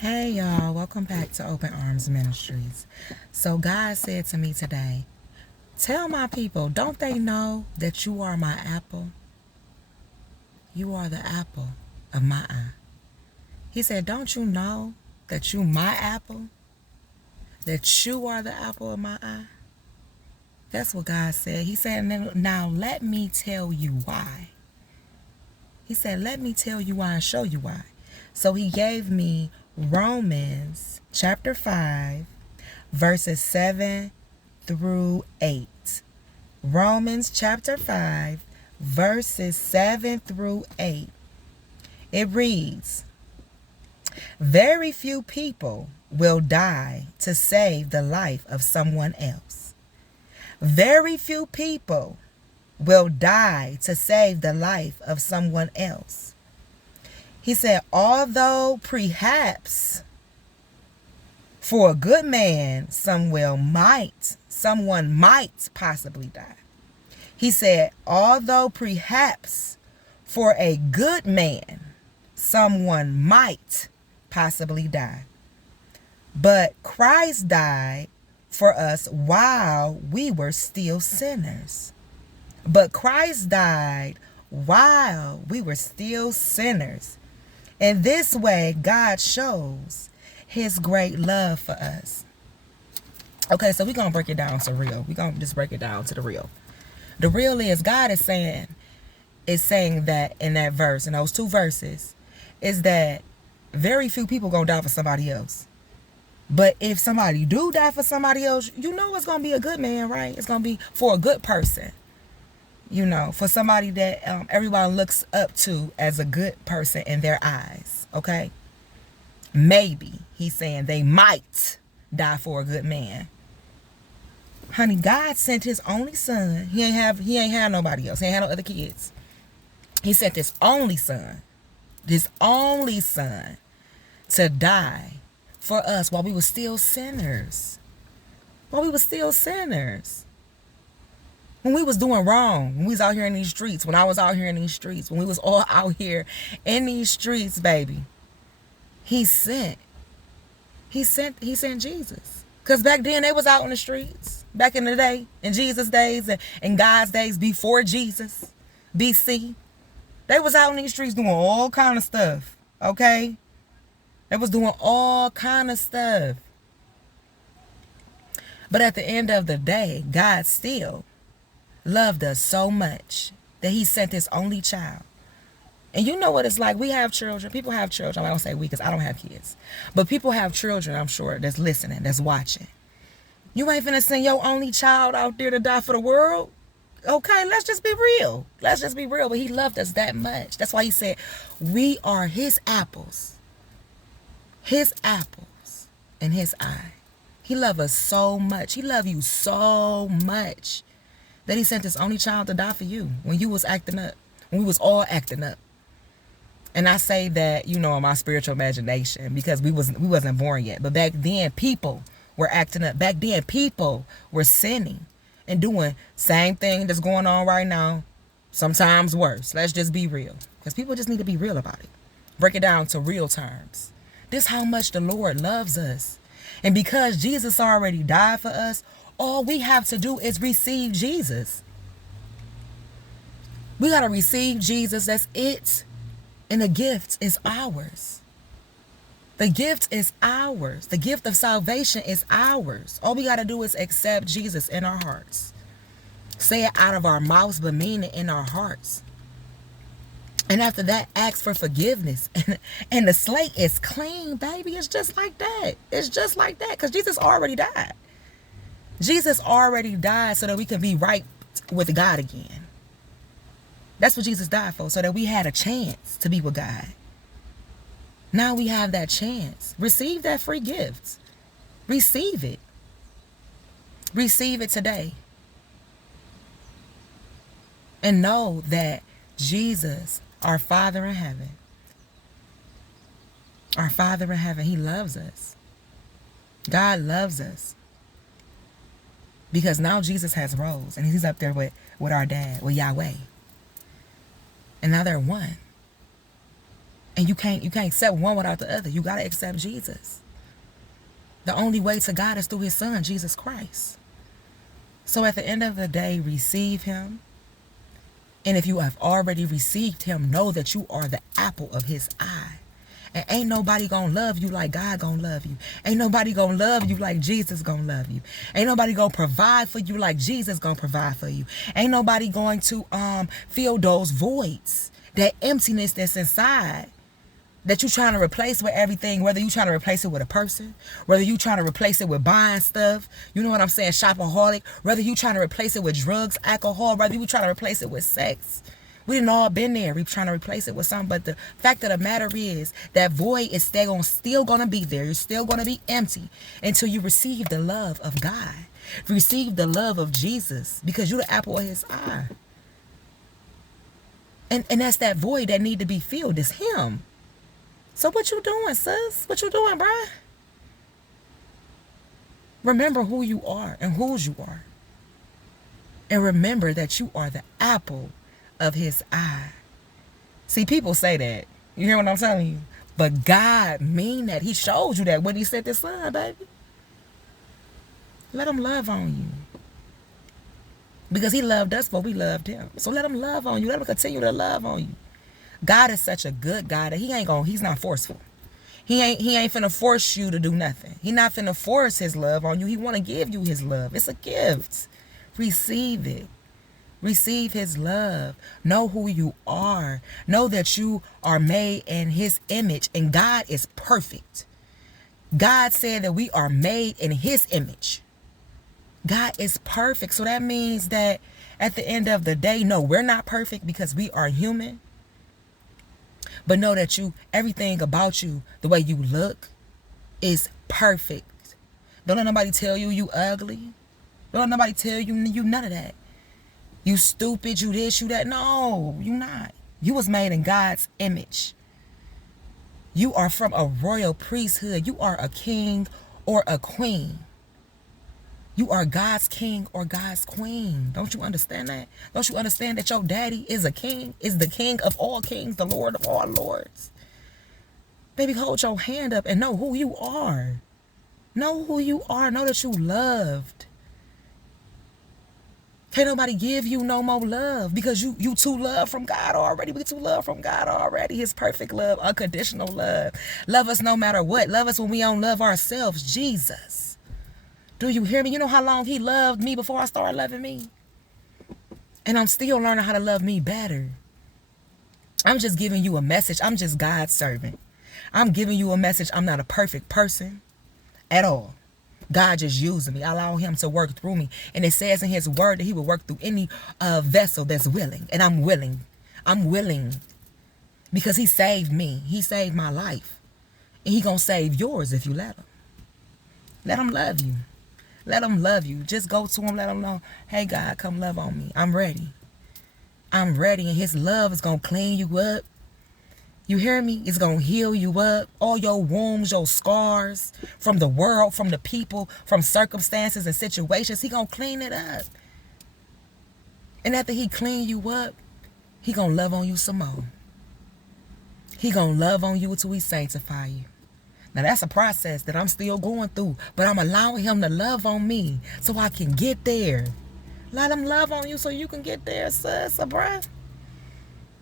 Hey y'all, welcome back to Open Arms Ministries. So God said to me today, tell my people, don't they know that you are my apple? You are the apple of my eye. He said, don't you know that you my apple? That you are the apple of my eye? That's what God said. He said, now let me tell you why. He said, let me tell you why and show you why. So he gave me Romans chapter 5, verses 7 through 8. Romans chapter 5, verses 7 through 8. It reads, very few people will die to save the life of someone else. Very few people will die to save the life of someone else. He said, although perhaps for a good man, someone might possibly die. He said, although perhaps for a good man, someone might possibly die. But Christ died for us while we were still sinners. But Christ died while we were still sinners. In this way, God shows his great love for us. Okay, so we're going to break it down to real. We're going to just break it down to the real. The real is God is saying that in that verse, in those two verses, is that very few people going to die for somebody else. But if somebody do die for somebody else, you know it's going to be a good man, right? It's going to be for a good person. You know, for somebody that everyone looks up to as a good person in their eyes, okay? Maybe he's saying they might die for a good man. Honey, God sent his only son. He ain't have nobody else. He ain't had no other kids. He sent his only son to die for us while we were still sinners. While we were still sinners. When we was doing wrong, when we was out here in these streets, when I was out here in these streets, when we was all out here in these streets, baby, he sent Jesus. Because back then they was out in the streets. Back in the day, in Jesus' days and God's days before Jesus, BC, they was out in these streets doing all kind of stuff, okay? They was doing all kind of stuff. But at the end of the day, God still loved us so much that he sent his only child. And you know what it's like. We have children. People have children. I don't say we because I don't have kids. But people have children, I'm sure, that's listening, that's watching. You ain't finna send your only child out there to die for the world. Okay, let's just be real. Let's just be real. But he loved us that much. That's why he said, we are his apples. His apples in his eye. He loved us so much. He loved you so much that he sent his only child to die for you when you was acting up, when we was all acting up. And I say that, you know, in my spiritual imagination because we wasn't born yet. But back then, people were acting up. Back then, people were sinning and doing same thing that's going on right now, sometimes worse. Let's just be real, because people just need to be real about it. Break it down to real terms. This how much the Lord loves us. And because Jesus already died for us, all we have to do is receive Jesus. We got to receive Jesus. That's it. And the gift is ours. The gift is ours. The gift of salvation is ours. All we got to do is accept Jesus in our hearts. Say it out of our mouths, but mean it in our hearts. And after that, ask for forgiveness. And the slate is clean, baby. It's just like that. It's just like that. Because Jesus already died. Jesus already died so that we can be right with God again. That's what Jesus died for, so that we had a chance to be with God. Now we have that chance. Receive that free gift. Receive it. Receive it today. And know that Jesus, our Father in heaven, he loves us. God loves us. Because now Jesus has rose and he's up there with our dad, with Yahweh. And now they're one. And you can't accept one without the other. You got to accept Jesus. The only way to God is through his son, Jesus Christ. So at the end of the day, receive him. And if you have already received him, know that you are the apple of his eye. And ain't nobody gonna love you like God gonna love you. Ain't nobody gonna love you like Jesus gonna love you. Ain't nobody gonna provide for you like Jesus gonna provide for you. Ain't nobody going to fill those voids, that emptiness that's inside, that you trying to replace with everything, whether you trying to replace it with a person, whether you trying to replace it with buying stuff, you know what I'm saying, shopaholic, whether you trying to replace it with drugs, alcohol, whether you trying to replace it with sex. We didn't all been there. We trying to replace it with something. But the fact of the matter is that void is still going to be there. You're still going to be empty until you receive the love of God. Receive the love of Jesus, because you're the apple of his eye. And that's that void that need to be filled. It's him. So what you doing, sis? What you doing, bruh? Remember who you are and whose you are. And remember that you are the apple of his eye. See, people say that. You hear what I'm telling you? But God mean that. He showed you that when he sent his son, baby. Let him love on you. Because he loved us, but we loved him. So let him love on you. Let him continue to love on you. God is such a good God that he's not forceful. He ain't finna force you to do nothing. He not finna force his love on you. He want to give you his love. It's a gift. Receive it. Receive his love. Know who you are. Know that you are made in his image, and God is perfect. God said that we are made in his image. God is perfect. So that means that at the end of the day, no, we're not perfect because we are human. But know that everything about you, the way you look, is perfect. Don't let nobody tell you you ugly. Don't let nobody tell you none of that. You stupid, you this, you that. No, you not. You was made in God's image. You are from a royal priesthood. You are a king or a queen. You are God's king or God's queen. Don't you understand that? Don't you understand that your daddy is a king, is the king of all kings, the Lord of all lords? Baby, hold your hand up and know who you are. Know who you are. Know that you loved. Can't nobody give you no more love because you too loved from God already. We too loved from God already. His perfect love, unconditional love. Love us no matter what. Love us when we don't love ourselves. Jesus. Do you hear me? You know how long he loved me before I started loving me? And I'm still learning how to love me better. I'm just giving you a message. I'm just God's servant. I'm giving you a message. I'm not a perfect person at all. God just using me. I allow him to work through me. And it says in his word that he will work through any vessel that's willing. And I'm willing. I'm willing. Because he saved me. He saved my life. And he gonna save yours if you let him. Let him love you. Let him love you. Just go to him. Let him know, hey, God, come love on me. I'm ready. I'm ready. And his love is gonna clean you up. You hear me? It's going to heal you up. All your wounds, your scars from the world, from the people, from circumstances and situations. He going to clean it up. And after he clean you up, he going to love on you some more. He going to love on you until he sanctify you. Now, that's a process that I'm still going through. But I'm allowing him to love on me so I can get there. Let him love on you so you can get there, sis, bruh.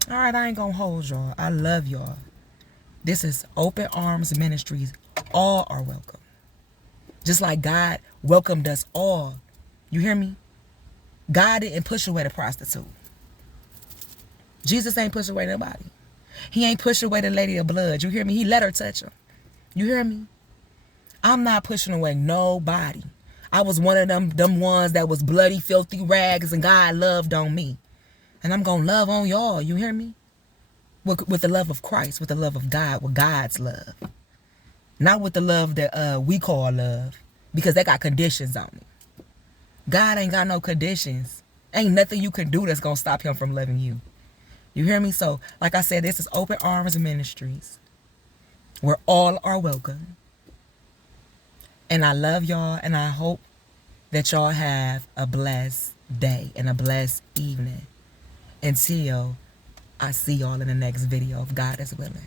All right, I ain't gonna hold y'all. I love y'all. This is Open Arms Ministries. All are welcome. Just like God welcomed us all. You hear me? God didn't push away the prostitute. Jesus ain't push away nobody. He ain't push away the lady of blood. You hear me? He let her touch him. You hear me? I'm not pushing away nobody. I was one of them ones that was bloody, filthy rags, and God loved on me. And I'm going to love on y'all. You hear me? With the love of Christ, with the love of God, with God's love. Not with the love that we call love. Because they got conditions on it. God ain't got no conditions. Ain't nothing you can do that's going to stop him from loving you. You hear me? So, like I said, this is Open Arms Ministries. Where all are welcome. And I love y'all. And I hope that y'all have a blessed day and a blessed evening. Until I see y'all in the next video, if God is willing.